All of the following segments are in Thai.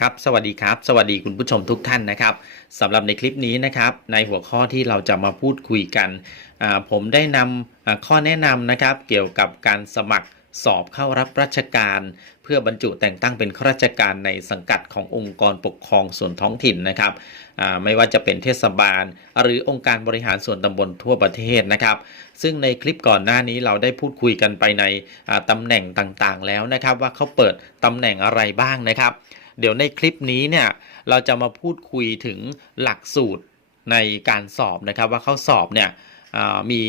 ครับสวัสดีครับสวัสดีคุณผู้ชมทุกท่านนะครับสำหรับในคลิปนี้นะครับ ในหัวข้อที่เราจะมาพูดคุยกันผมได้นำข้อแนะนำนะครับ เกี่ยวกับการสมัครสอบเข้ารับราชการ เพื่อบรรจุแต่งตั้งเป็นข้าราชการในสังกัดขององค์กรปกครองส่วนท้องถิ่นนะครับไม่ว่าจะเป็นเทศบาล หรือองค์การบริหารส่วนตำบลทั่วประเทศนะครับ ซึ่งในคลิปก่อนหน้านี้เราได้พูดคุยกันไปในตำแหน่งต่างๆ แล้วนะครับ ว่าเขาเปิดตำแหน่งอะไรบ้างนะครับ เดี๋ยวในคลิปนี้เนี่ยเราจะมาพูดคุยถึงหลักสูตรในการสอบนะครับว่าเขาสอบเนี่ยมี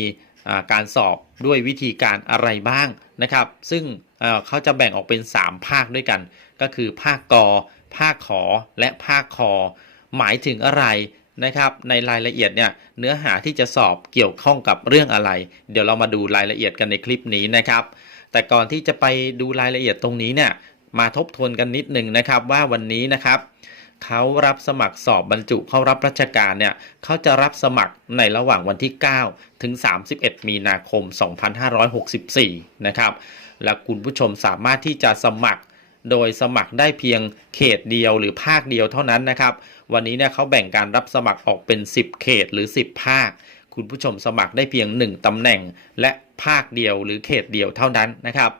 การสอบด้วยวิธีการอะไรบ้างนะครับ ซึ่งเอ่อเขาจะแบ่งออกเป็น 3 ภาคด้วยกัน ก็คือภาคกอ ภาคขอ และภาคคอ หมายถึงอะไรนะครับ ในรายละเอียดเนี่ยเนื้อหาที่จะสอบเกี่ยวข้องกับเรื่องอะไร เดี๋ยวเรามาดูรายละเอียดกันในคลิปนี้นะครับ แต่ก่อนที่จะไปดูรายละเอียดตรงนี้เนี่ย มาทบทวนกันนิดหนึ่งนะครับว่าวันนี้นะครับเขารับสมัครสอบบรรจุเข้ารับราชการเนี่ยเขาจะรับสมัครในระหว่างวันที่ 9 ถึง 31 มีนาคม 2564 นะครับ และคุณผู้ชมสามารถที่จะสมัครโดยสมัครได้เพียงเขตเดียวหรือภาคเดียวเท่านั้นนะครับ วันนี้เนี่ยเขาแบ่งการรับสมัครออกเป็น 10 เขตหรือ 10 ภาค คุณผู้ชมสมัครได้เพียง 1ตำแหน่ง และภาคเดียวหรือเขตเดียวเท่านั้นนะครับ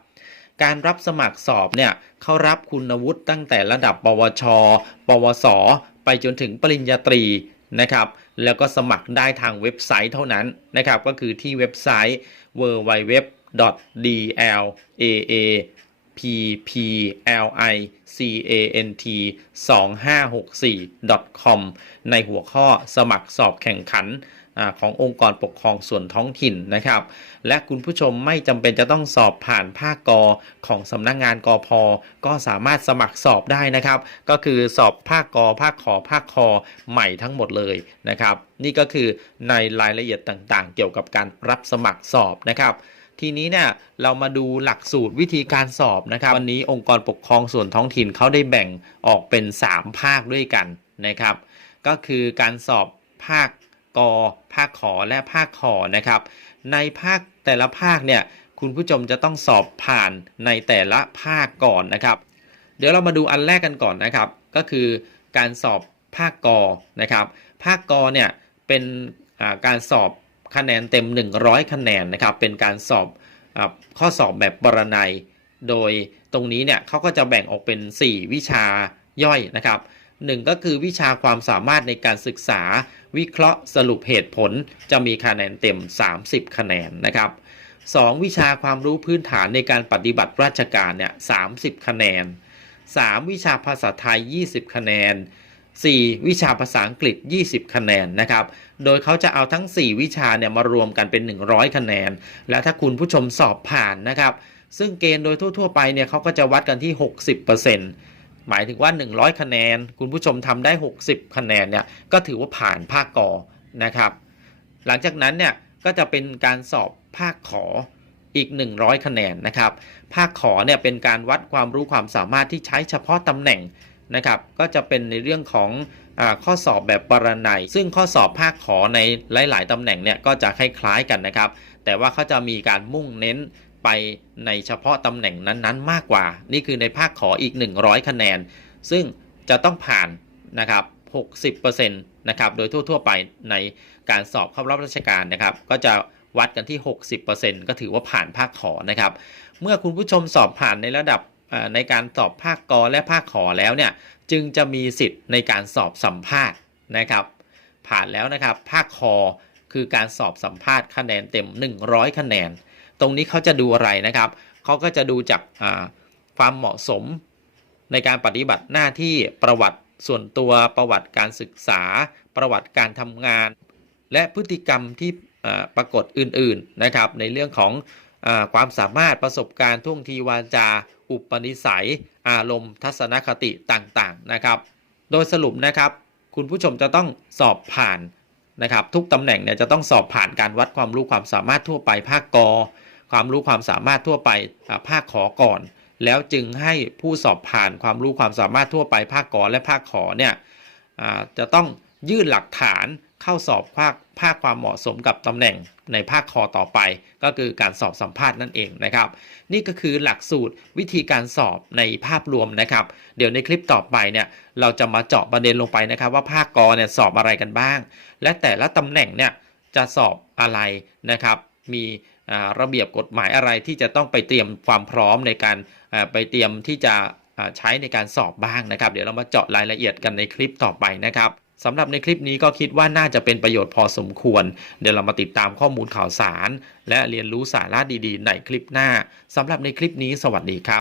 การรับสมัครสอบเนี่ยเขารับคุณวุฒิตั้งแต่ระดับ ปวช ปวส ไปจนถึงปริญญาตรีนะครับ แล้วก็สมัครได้ทางเว็บไซต์เท่านั้นนะครับ ก็คือที่เว็บไซต์ w w w d l a a p p l i c a n t 2564 com ในหัวข้อสมัครสอบแข่งขัน ขององค์กรปกครองส่วนท้องถิ่นนะครับ และคุณผู้ชมไม่จำเป็นจะต้องสอบผ่านภาคกอของสำนักงงานกอพอก็สามารถสมัครสอบได้นะครับ ก็คือสอบภาคกอภาคขอภาคคอใหม่ทั้งหมดเลยนะครับ นี่ก็คือในรายละเอียดต่างๆ เกี่ยวกับการรับสมัครสอบนะครับทีนี้เนี่ยเรามาดูหลักสูตรวิธีการสอบนะครับ วันนี้องค์กรปกครองส่วนท้องถิ่นเขาได้แบ่งออกเป็น 3 ภาคด้วยกันนะครับ ก็คือการสอบภาค กอภาคขอและภาคขอนะครับ ในภาคแต่ละภาคเนี่ยคุณผู้ชมจะต้องสอบผ่านในแต่ละภาคก่อนนะครับ เดี๋ยวเรามาดูอันแรกกันก่อนนะครับ ก็คือการสอบภาคกอนะครับ ภาคกอเนี่ยเป็นการสอบคะแนนเต็ม 100 คะแนนนะครับ เป็นการสอบอข้อสอบแบบปรนัย โดยตรงนี้เนี่ยเขาก็จะแบ่งออกเป็น 4 วิชาย่อยนะครับ หนึ่งก็คือวิชาความสามารถในการศึกษา วิเคราะห์สรุปเหตุผลจะมีคะแนนเต็ม 30 คะแนนนะครับ 2. วิชาความรู้พื้นฐานในการปฏิบัติราชการเนี่ย30คะแนน 3. วิชาภาษาไทย 20 คะแนน 4. วิชาภาษาอังกฤษ 20 คะแนนนะครับ โดยเขาจะเอาทั้ง 4 วิชาเนี่ยมารวมกันเป็น 100 คะแนน และถ้าคุณผู้ชมสอบผ่านนะครับ ซึ่งเกณฑ์โดยทั่ว ๆ ไปเนี่ยเขาก็จะวัดกันที่ 60% หมายถึงว่า 100 คะแนน คุณผู้ชมทำได้ 60 คะแนนเนี่ยก็ถือว่าผ่านภาคกอนะครับ หลังจากนั้นเนี่ยก็จะเป็นการสอบภาคขออีก 100 คะแนนนะครับ ภาคขอเนี่ยเป็นการวัดความรู้ความสามารถที่ใช้เฉพาะตำแหน่งนะครับ ก็จะเป็นในเรื่องของอข้อสอบแบบปรนัย ซึ่งข้อสอบภาคขอในหลาย ๆตำแหน่งเนี่ยก็จะคล้ายๆกันนะครับ แต่ว่าเขาจะมีการมุ่งเน้น ไปในเฉพาะตำแหน่งนั้นๆ มากกว่า นี่คือในภาคขออีก 100 คะแนน ซึ่งจะต้องผ่านนะครับ60%นะครับโดยทั่วๆไปในการสอบเข้ารับราชการนะครับ ก็จะวัดกันที่ 60%ก็ถือว่าผ่านภาคขอนะครับ เมื่อคุณผู้ชมสอบผ่านในระดับในการสอบภาคกอและภาคขอแล้วเนี่ยจึงจะมีสิทธิ์ในการสอบสัมภาษณ์นะครับ ผ่านแล้วนะครับภาคคอคือการสอบสัมภาษณ์คะแนนเต็ม 100 คะแนน ตรงนี้เขาจะดูอะไรนะครับเขาก็จะดูจากความเหมาะสมในการปฏิบัติหน้าที่ประวัติส่วนตัวประวัติการศึกษา ประวัติการทำงาน และพฤติกรรมที่ปรากฏอื่นๆนะครับ ในเรื่องของอความสามารถประสบการณ์ท่วงทีวาจา อุปนิสัย อารมณ์ ทัศนคติต่างๆนะครับ โดยสรุปนะครับ คุณผู้ชมจะต้องสอบผ่านนะครับ ทุกตำแหน่งเนี่ยจะต้องสอบผ่านการวัดความรู้ความสามารถทั่วไปภาคกอ ความรู้ความสามารถทั่วไปภาคขอก่อน แล้วจึงให้ผู้สอบผ่านความรู้ความสามารถทั่วไปภาคกอและภาคขอเนี่ยจะต้องยื่นหลักฐานเข้าสอบภาคภาคความเหมาะสมกับตำแหน่งในภาคคอต่อไป ก็คือการสอบสัมภาษณ์นั่นเองนะครับ นี่ก็คือหลักสูตรวิธีการสอบในภาพรวมนะครับ เดี๋ยวในคลิปต่อไปเนี่ยเราจะมาเจาะประเด็นลงไปนะครับ ว่าภาคกอเนี่ยสอบอะไรกันบ้าง และแต่ละตำแหน่งเนี่ยจะสอบอะไรนะครับ มี ระเบียบกฎหมายอะไรที่จะต้องไปเตรียมความพร้อมในการไปเตรียมที่จะใช้ในการสอบบ้างนะครับ เดี๋ยวเรามาเจาะรายละเอียดกันในคลิปต่อไปนะครับสำหรับในคลิปนี้ก็คิดว่าน่าจะเป็นประโยชน์พอสมควร เดี๋ยวเรามาติดตามข้อมูลข่าวสาร และเรียนรู้สาระดีๆ ในคลิปหน้าสำหรับในคลิปนี้สวัสดีครับ